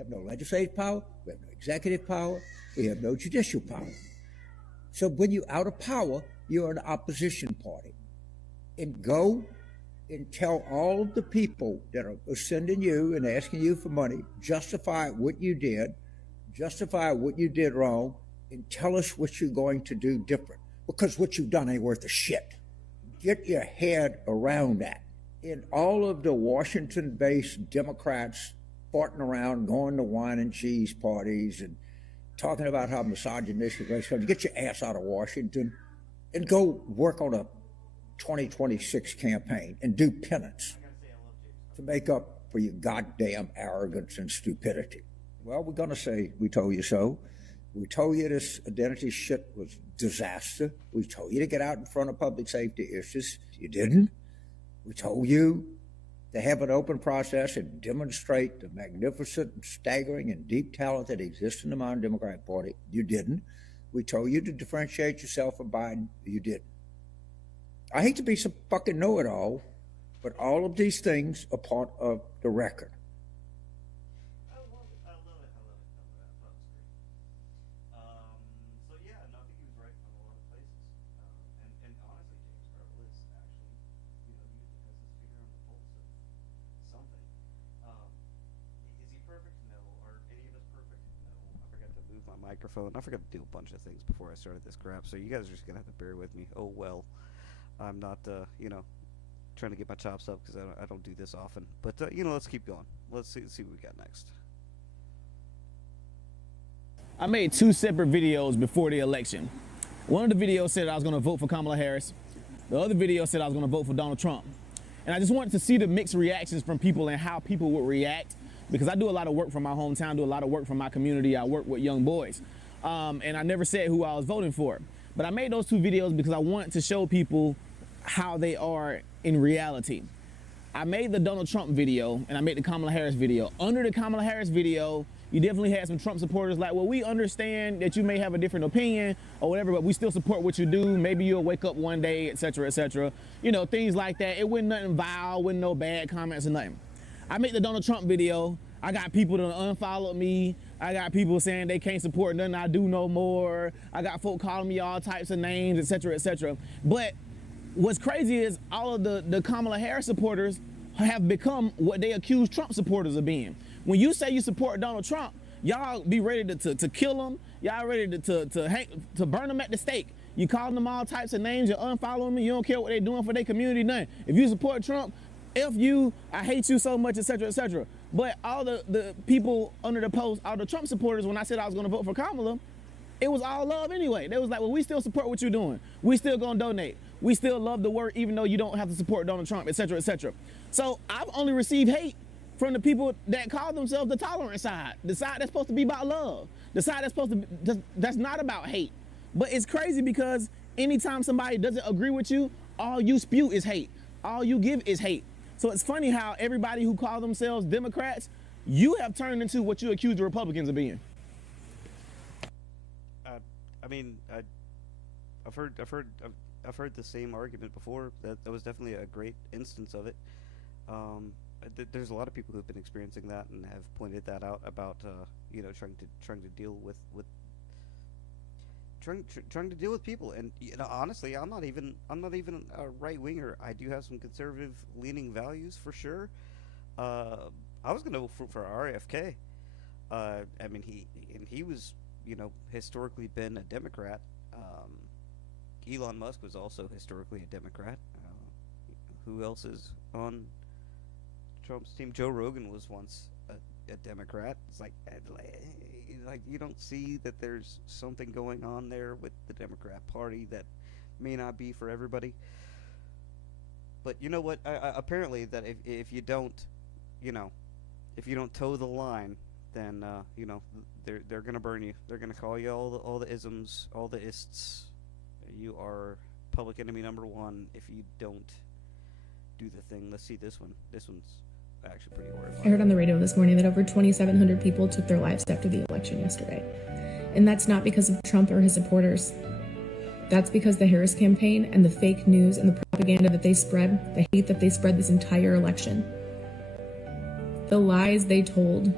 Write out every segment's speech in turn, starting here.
have no legislative power, we have no executive power, we have no judicial power. So when you're out of power, you're an opposition party. And go and tell all of the people that are sending you and asking you for money, justify what you did, justify what you did wrong, and tell us what you're going to do different. Because what you've done ain't worth a shit. Get your head around that. And all of the Washington-based Democrats farting around, going to wine and cheese parties and talking about how misogynistic race is, get your ass out of Washington and go work on a 2026 campaign and do penance to make up for your goddamn arrogance and stupidity. Well, we're going to say, we told you so. We told you this identity shit was disaster. We told you to get out in front of public safety issues. You didn't. We told you to have an open process and demonstrate the magnificent, and staggering, and deep talent that exists in the modern Democratic Party. You didn't. We told you to differentiate yourself from Biden. You didn't. I hate to be some fucking know-it-all, but all of these things are part of the record. I love it. So yeah, no, I think he was right on a lot of places. And honestly, James Carville is actually, using as his finger on the pulse of something. Is he perfect? No. Are any of us perfect? No. I forgot to move my microphone. I forgot to do a bunch of things before I started this crap, so you guys are just gonna have to bear with me. Oh well. I'm not, trying to get my chops up because I don't do this often. But, let's keep going. Let's see what we got next. I made 2 separate videos before the election. One of the videos said I was going to vote for Kamala Harris. The other video said I was going to vote for Donald Trump. And I just wanted to see the mixed reactions from people and how people would react, because I do a lot of work from my hometown, do a lot of work from my community. I work with young boys. And I never said who I was voting for. But I made those 2 videos because I wanted to show people how they are in reality. I made the Donald Trump video and I made the Kamala Harris video. Under the Kamala Harris video, you definitely had some Trump supporters like, well, we understand that you may have a different opinion or whatever, but we still support what you do. Maybe you'll wake up one day, etc., etc. Things like that. It wasn't nothing vile, wasn't no bad comments or nothing. I made the Donald Trump video. I got people that unfollowed me. I got people saying they can't support nothing I do no more. I got folk calling me all types of names, etc., etc. But what's crazy is all of the Kamala Harris supporters have become what they accuse Trump supporters of being. When you say you support Donald Trump, y'all be ready to kill him. Y'all ready to burn him at the stake. You calling them all types of names. You unfollowing them. You don't care what they're doing for their community, nothing. If you support Trump, F you, I hate you so much, etc., etc. But all the people under the post, all the Trump supporters, when I said I was going to vote for Kamala, it was all love anyway. They was like, well, we still support what you're doing. We still going to donate. We still love the work, even though you don't have to support Donald Trump, etc., etc. So I've only received hate from the people that call themselves the tolerant side, the side that's supposed to be about love, the side that's not about hate. But it's crazy because anytime somebody doesn't agree with you, all you spew is hate. All you give is hate. So it's funny how everybody who call themselves Democrats, you have turned into what you accuse the Republicans of being. I've heard the same argument before. That was definitely a great instance of it. There's a lot of people who've been experiencing that and have pointed that out about trying to deal with trying to deal with people. And honestly, I'm not even a right winger. I do have some conservative leaning values for sure. I was gonna vote for RFK. He was historically been a Democrat. Elon Musk was also historically a Democrat. Who else is on Trump's team? Joe Rogan was once a Democrat. It's like you don't see that there's something going on there with the Democrat Party that may not be for everybody. But you know what? Apparently, that if you don't toe the line, then they're gonna burn you. They're gonna call you all the isms, all the ists. You are public enemy number 1 if you don't do the thing. Let's see this one. This one's actually pretty horrifying. I heard on the radio this morning that over 2,700 people took their lives after the election yesterday. And that's not because of Trump or his supporters. That's because the Harris campaign and the fake news and the propaganda that they spread, the hate that they spread this entire election. The lies they told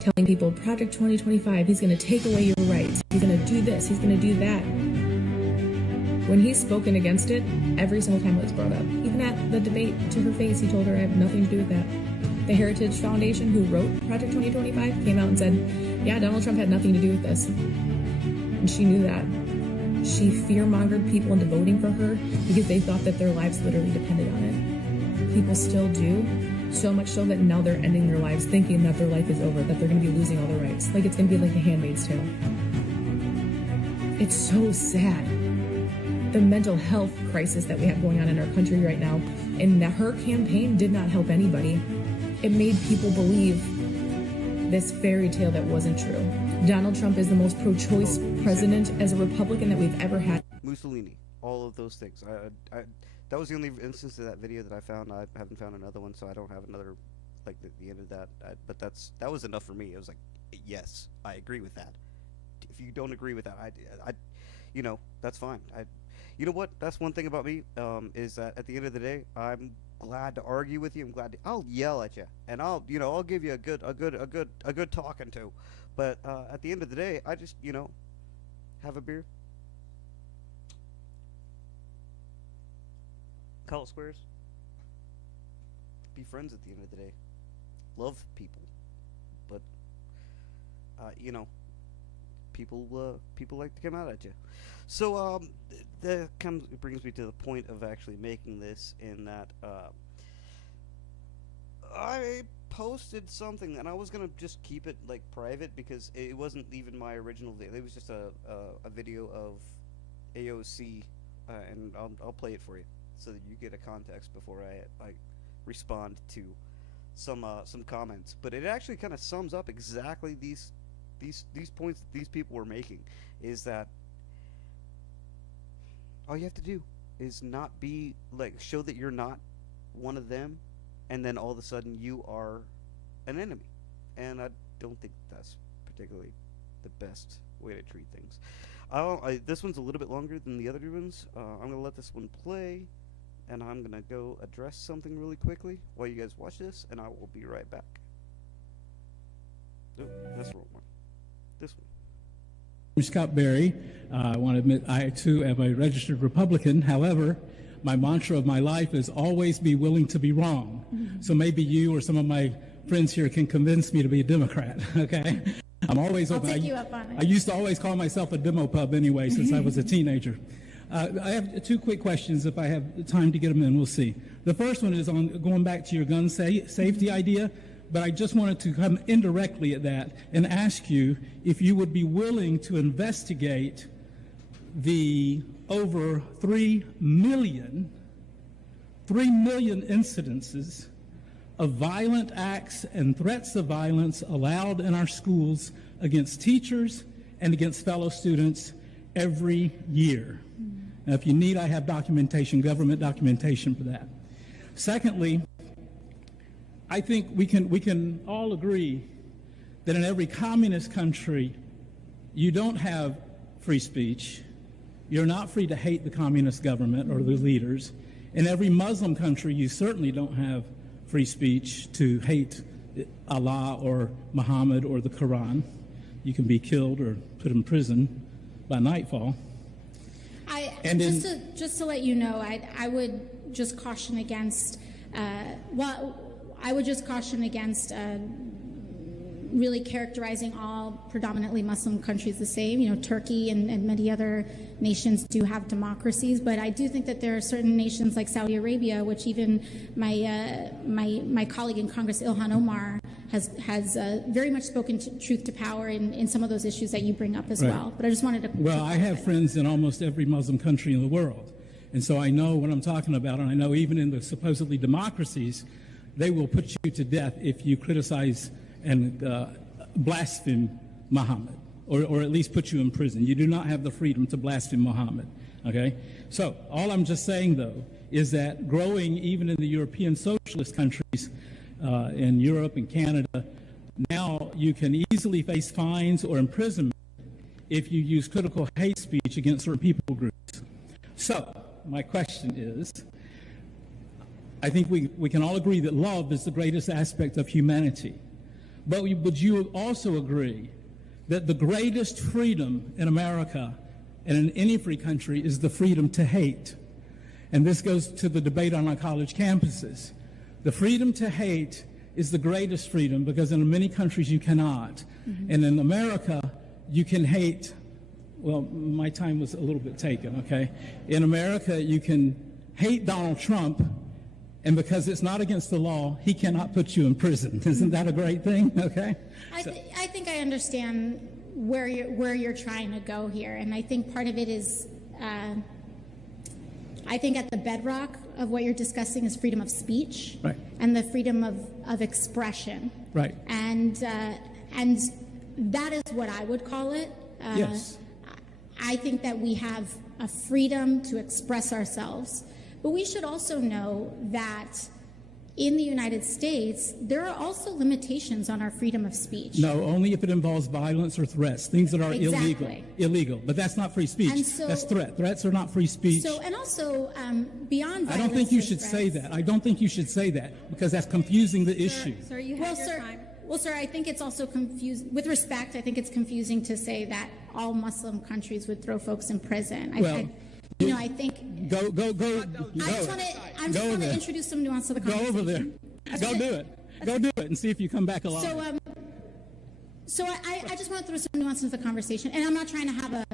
telling people Project 2025, he's going to take away your rights, he's going to do this, he's going to do that. When he's spoken against it, every single time it was brought up. Even at the debate, to her face, he told her, I have nothing to do with that. The Heritage Foundation, who wrote Project 2025, came out and said, yeah, Donald Trump had nothing to do with this. And she knew that. She fear-mongered people into voting for her because they thought that their lives literally depended on it. People still do, so much so that now they're ending their lives thinking that their life is over, that they're going to be losing all their rights. Like it's going to be like The Handmaid's Tale. It's so sad. The mental health crisis that we have going on in our country right now, and that her campaign did not help anybody. It made people believe this fairy tale that wasn't true. Donald Trump is the most pro-choice president as a Republican that we've ever had. Mussolini, all of those things. That was the only instance of that video that I found. I haven't found another one, so I don't have another, like the end of that. But that was enough for me. It was like, yes, I agree with that. If you don't agree with that, I you know, that's fine. You know what? That's one thing about me, is that at the end of the day, I'm glad to argue with you. I'm glad I'll yell at you, and I'll give you a good talking to. But at the end of the day, I just, have a beer, call it squares, be friends at the end of the day, love people. But people like to come out at you. So that brings me to the point of actually making this, in that I posted something, and I was gonna just keep it like private because it wasn't even my original video. It was just a video of AOC, and I'll play it for you so that you get a context before I respond to some comments. But it actually kind of sums up exactly these points that these people were making. Is that all you have to do is not be show that you're not one of them, and then all of a sudden you are an enemy. And I don't think that's particularly the best way to treat things. This one's a little bit longer than the other ones. I'm gonna let this one play, and I'm gonna go address something really quickly while you guys watch this, and I will be right back. Oh, that's the wrong one. This one. I'm Scott Berry. I want to admit I too am a registered Republican. However, my mantra of my life is always be willing to be wrong. So maybe you or some of my friends here can convince me to be a Democrat. Okay, I'm always open. I'll take you up on it. I used to always call myself a demo pub anyway, since I was a teenager. I have two quick questions. If I have time to get them in, we'll see. The first one is on going back to your gun safety idea. But I just wanted to come indirectly at that and ask you if you would be willing to investigate the over 3 million incidences of violent acts and threats of violence allowed in our schools against teachers and against fellow students every year. Now, if you need, I have documentation, government documentation for that. Secondly, I think we can all agree that in every communist country, you don't have free speech. You're not free to hate the communist government or the leaders. In every Muslim country, you certainly don't have free speech to hate Allah or Muhammad or the Quran. You can be killed or put in prison by nightfall. Just to let you know, I would just caution against really characterizing all predominantly Muslim countries the same. Turkey and many other nations do have democracies, but I do think that there are certain nations like Saudi Arabia, which even my colleague in Congress, Ilhan Omar, has very much spoken truth to power in some of those issues that you bring up as well. But I just wanted to. Well, I have friends in almost every Muslim country in the world, and so I know what I'm talking about, and I know even in the supposedly democracies, they will put you to death if you criticize and blaspheme Muhammad, or at least put you in prison. You do not have the freedom to blaspheme Muhammad, okay? So all I'm just saying, though, is that growing even in the European socialist countries, in Europe and Canada, now you can easily face fines or imprisonment if you use critical hate speech against certain people groups. So my question is, I think we can all agree that love is the greatest aspect of humanity. But would you also agree that the greatest freedom in America and in any free country is the freedom to hate? And this goes to the debate on our college campuses. The freedom to hate is the greatest freedom because in many countries you cannot. And in America, you can hate, well, my time was a little bit taken, okay? In America, you can hate Donald Trump, and because it's not against the law, he cannot put you in prison. Isn't that a great thing, okay? I think I understand where you're trying to go here, and I think part of it is, I think at the bedrock of what you're discussing is freedom of speech, Right. and the freedom of expression, Right. and that is what I would call it. Yes. I think that we have a freedom to express ourselves, but we should also know that in the United States, there are also limitations on our freedom of speech. No, only if it involves violence or threats, things that are Exactly. illegal. But that's not free speech. And so- That's threat. Threats are not free speech. So, and also beyond violence I don't think you and should say threats- that. I don't think you should say that because that's confusing the issue. Sir, you Well, have your sir, time. well, sir, I think it's also confusing. With respect, I think it's confusing to say that all Muslim countries would throw folks in prison. Well, I think Go. I just want Go to there. introduce some nuance to the Go conversation. over there. Go do it. Go do it and see if you come back alive. So I just want to throw some nuance into the conversation, and I'm not trying to have an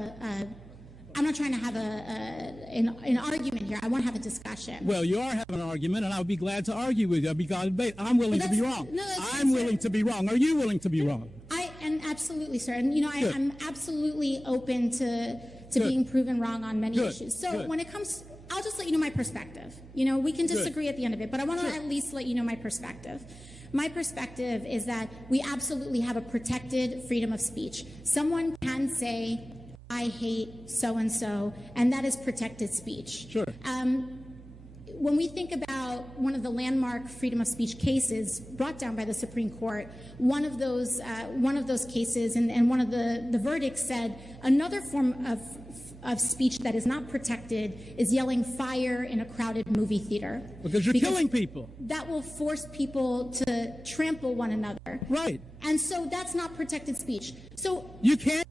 argument here. I want to have a discussion. Well, you are having an argument, and I would be glad to argue with you. I'd be glad to debate. I'm willing to be That's- wrong. no, that's I'm fine, willing sir. to be wrong. Are you willing to be wrong? And absolutely, sir. And Good. I'm absolutely open to Good. being proven wrong on many Good. issues. So Good. when it comes, I'll just let you know my perspective. We can disagree at the end of it, but I want to at least let you know my perspective. My perspective is that we absolutely have a protected freedom of speech. Someone can say, I hate so-and-so, and that is protected speech. Sure. When we think about one of the landmark freedom of speech cases brought down by the Supreme Court, one of those cases and one of the verdicts said another form of speech that is not protected is yelling fire in a crowded movie theater. Because you're killing people. That will force people to trample one another. Right. And so that's not protected speech. So You can't.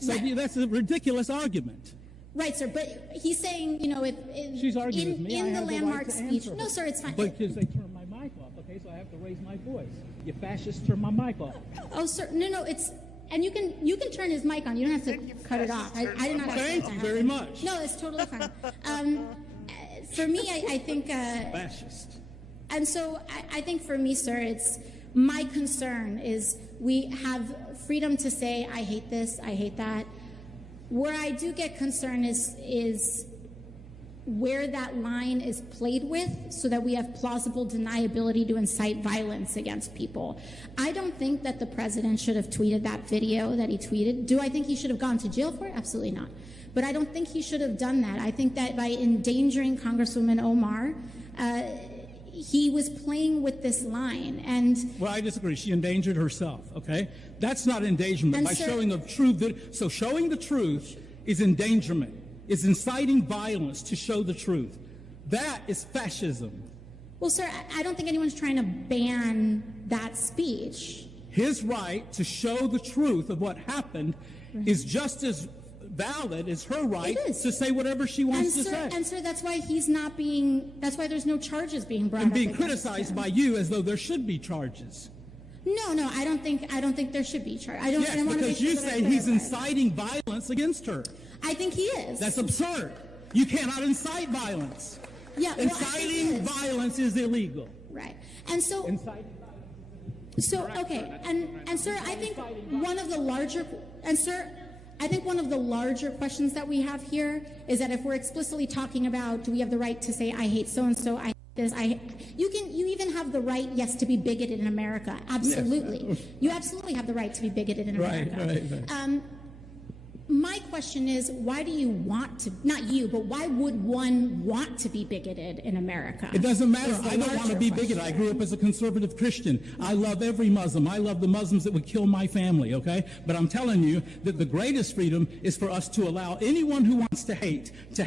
So Right. that's a ridiculous argument. right, sir, but he's saying, if She's arguing in, with me. I in the have the right landmark to speech. answer No, her. sir, it's fine. Because they turned my mic off, okay, so I have to raise my voice. You fascists turn my mic off. Oh, sir, no, it's, and you can turn his mic on. You don't have to cut it off. I did not. Thank you very much. No, it's totally fine. For me, I think, Fascist. and so I think for me, sir, it's my concern is we have freedom to say I hate this, I hate that. Where I do get concerned is where that line is played with so that we have plausible deniability to incite violence against people. I don't think that the president should have tweeted that video that he tweeted. Do I think he should have gone to jail for it? Absolutely not. But I don't think he should have done that. I think that by endangering Congresswoman Omar, he was playing with this line. And Well, I disagree. She endangered herself, okay? That's not endangerment And by sir- showing the truth. So showing the truth is endangerment. It's inciting violence to show the truth. That is fascism. well, sir, I don't think anyone's trying to ban that speech. His right to show the truth of what happened is just as valid as her right It is. to say whatever she wants to say. And sir, that's why that's why there's no charges being brought And up being against criticized him. by you as though there should be charges. No, I don't think there should be charges. I don't Yes, want to make because sure you that I say he's clarify. inciting violence against her. I think he is. That's absurd. You cannot incite violence. Yeah, well, I think he Inciting is. violence is illegal. Right. And so Inciting okay. And sir, I think one of the larger questions that we have here is that if we're explicitly talking about do we have the right to say I hate so and so, I hate this, you even have the right, yes, to be bigoted in America. Absolutely. You absolutely have the right to be bigoted in America. Right. My question is, why do you want to, not you, but why would one want to be bigoted in America? It doesn't matter. Is the I don't want to larger be question. bigoted. I grew up as a conservative Christian. I love every Muslim. I love the Muslims that would kill my family, okay? But I'm telling you that the greatest freedom is for us to allow anyone who wants to hate to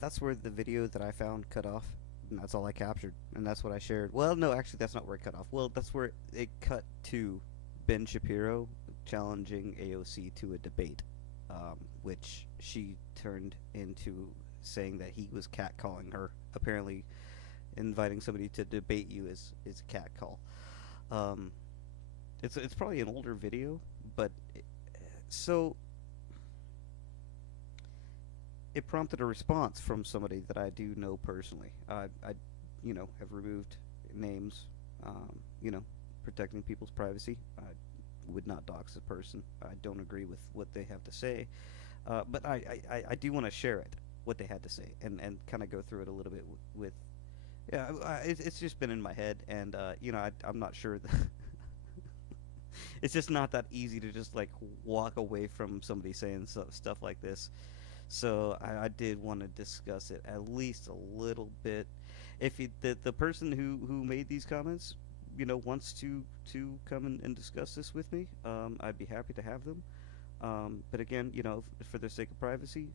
That's where the video that I found cut off. And that's all I captured, and that's what I shared. Well, no, actually, that's not where it cut off. Well, that's where it cut to Ben Shapiro challenging AOC to a debate, which she turned into saying that he was catcalling her. Apparently, inviting somebody to debate you is a catcall. It's probably an older video, but so it prompted a response from somebody that I do know personally. I have removed names, protecting people's privacy. I would not dox a person. I don't agree with what they have to say, but I do want to share what they had to say, and kind of go through it a little bit with. Yeah, it's just been in my head, and I'm not sure that it's just not that easy to just like walk away from somebody saying stuff like this. So I did want to discuss it at least a little bit. If the person who made these comments, wants to come and discuss this with me, I'd be happy to have them. But again, for the sake of privacy,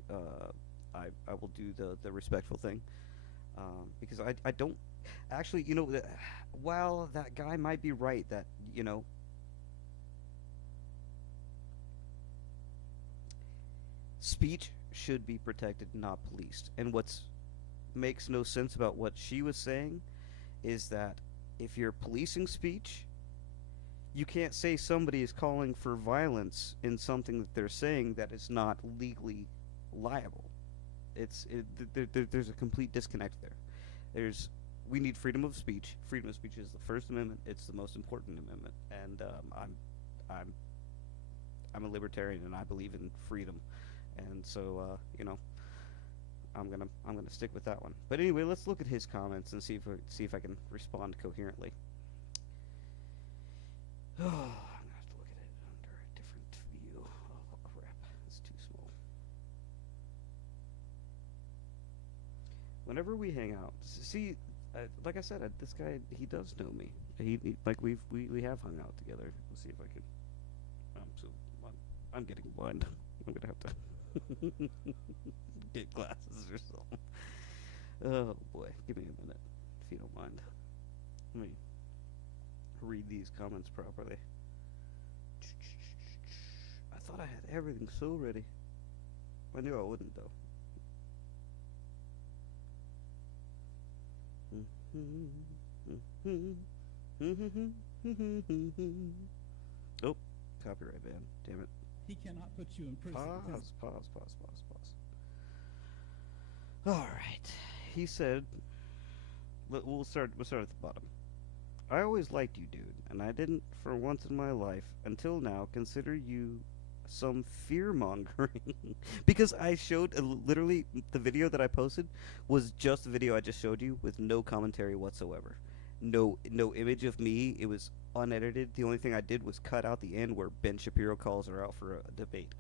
I will do the respectful thing, because I don't actually, while that guy might be right that speech should be protected, not policed. And what's makes no sense about what she was saying is that if you're policing speech, you can't say somebody is calling for violence in something that they're saying that is not legally liable. There's a complete disconnect there. We need freedom of speech. Freedom of speech is the First Amendment. It's the most important amendment, and I'm a libertarian and I believe in freedom. And so, I'm gonna stick with that one. But anyway, let's look at his comments and see if I can respond coherently. Oh, I'm gonna have to look at it under a different view. Oh crap, it's too small. Whenever we hang out, see, like I said, this guy, he does know me. He like we have hung out together. Let's see if I can. I'm getting blind. I'm gonna have to get glasses or something. Oh boy, give me a minute if you don't mind. Let me read these comments properly. I thought I had everything so ready. I knew I wouldn't though. Oh, copyright ban. Damn it. He cannot put you in prison. Pause. All right. He said, we'll start at the bottom. I always liked you, dude, and I didn't, for once in my life, until now, consider you some fear-mongering. Because I showed, literally, the video that I posted was just the video I just showed you with no commentary whatsoever. No image of me. It was unedited. The only thing I did was cut out the end where Ben Shapiro calls her out for a debate.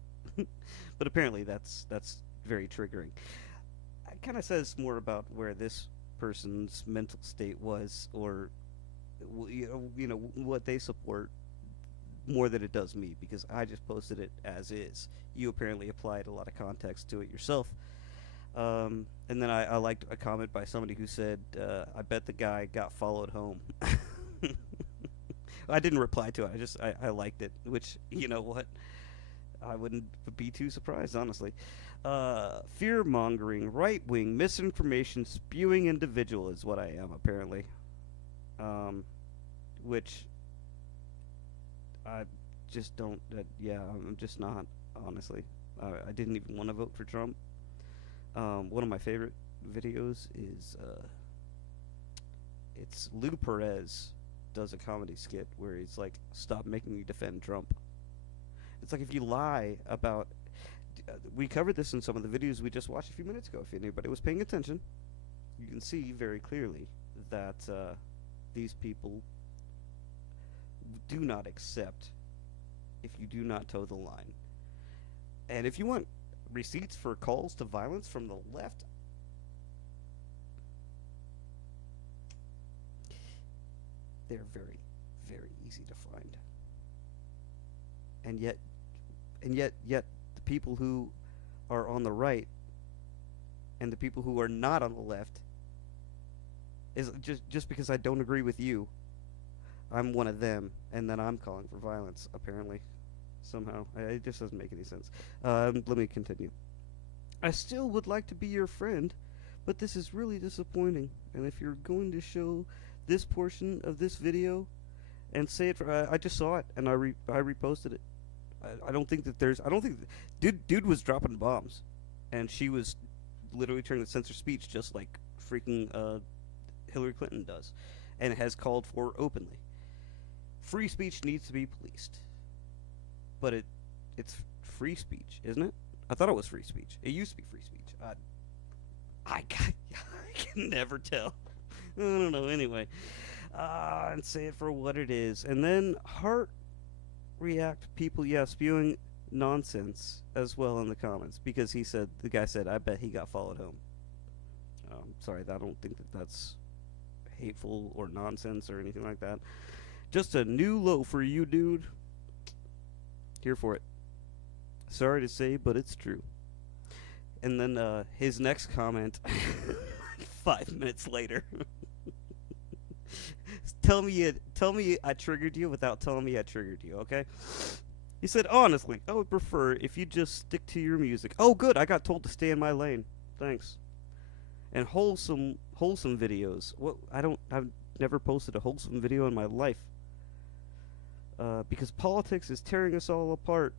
But apparently that's very triggering. It kind of says more about where this person's mental state was, or what they support, more than it does me, because I just posted it as is. You apparently applied a lot of context to it yourself. And then I liked a comment by somebody who said, I bet the guy got followed home. I didn't reply to it. I liked it, which, you know what? I wouldn't be too surprised, honestly. Fear-mongering, right-wing, misinformation, spewing individual is what I am, apparently. Which I just don't, I'm just not, honestly. I didn't even want to vote for Trump. One of my favorite videos is, it's Lou Perez does a comedy skit where he's like, stop making me defend Trump. It's like, if you lie about, we covered this in some of the videos we just watched a few minutes ago. If anybody was paying attention, you can see very clearly that these people do not accept if you do not toe the line. And if you want receipts for calls to violence from the left, they're very, very easy to find. And yet the people who are on the right and the people who are not on the left Is just because I don't agree with you, I'm one of them, and then I'm calling for violence. Apparently, somehow it just doesn't make any sense. Let me continue. I still would like to be your friend, but this is really disappointing. And if you're going to show this portion of this video and say it for, I just saw it and I reposted it. I don't think that there's, I don't think, dude was dropping bombs, and she was literally trying to censor speech just like freaking Hillary Clinton does, and has called for openly. Free speech needs to be policed, but it's free speech, isn't it? I thought it was free speech. It used to be free speech. I can never tell. I don't know. Anyway, and say it for what it is, and then heart react people, spewing nonsense as well in the comments, because the guy said, I bet he got followed home. Sorry, I don't think that's hateful or nonsense or anything like that. Just a new low for you, dude. Here for it. Sorry to say, but it's true. And then his next comment 5 minutes later. Tell me I triggered you without telling me I triggered you, okay? He said, honestly, I would prefer if you just stick to your music. Oh, good, I got told to stay in my lane. Thanks. And wholesome videos. What? I've never posted a wholesome video in my life. Because politics is tearing us all apart.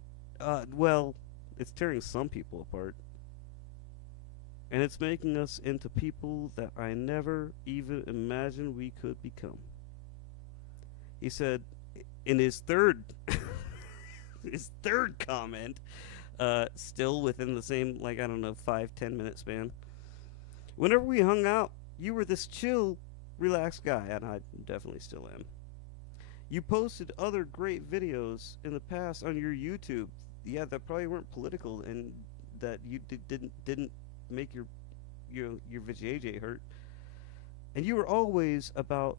Well, it's tearing some people apart. And it's making us into people that I never even imagined we could become. He said in his third comment, still within the same, 5-10 minute span. Whenever we hung out, you were this chill, relaxed guy, and I definitely still am. You posted other great videos in the past on your YouTube. Yeah, that probably weren't political, and that you didn't make your vajayjay hurt. And you were always about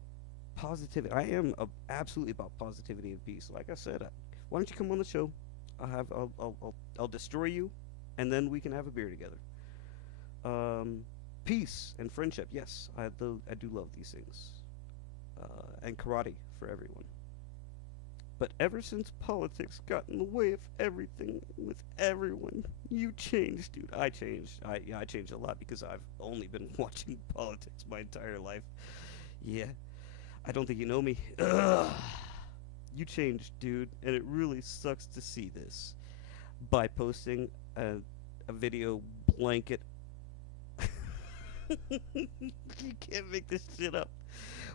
positivity. I am absolutely about positivity and peace. Like I said, why don't you come on the show? I'll destroy you, and then we can have a beer together. Peace and friendship. Yes, I do love these things. And karate for everyone. But ever since politics got in the way of everything with everyone, you changed, dude. I changed. I changed a lot because I've only been watching politics my entire life. Yeah. I don't think you know me. Ugh. You changed, dude, and it really sucks to see this. By posting a video blanket. You can't make this shit up.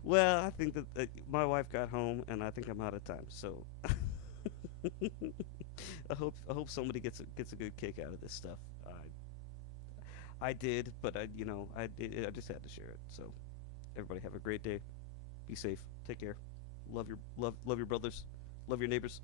Well, I think that my wife got home, and I think I'm out of time. So, I hope somebody gets a good kick out of this stuff. I did, but I just had to share it. So, everybody have a great day. Be safe. Take care. Love your brothers. Love your neighbors.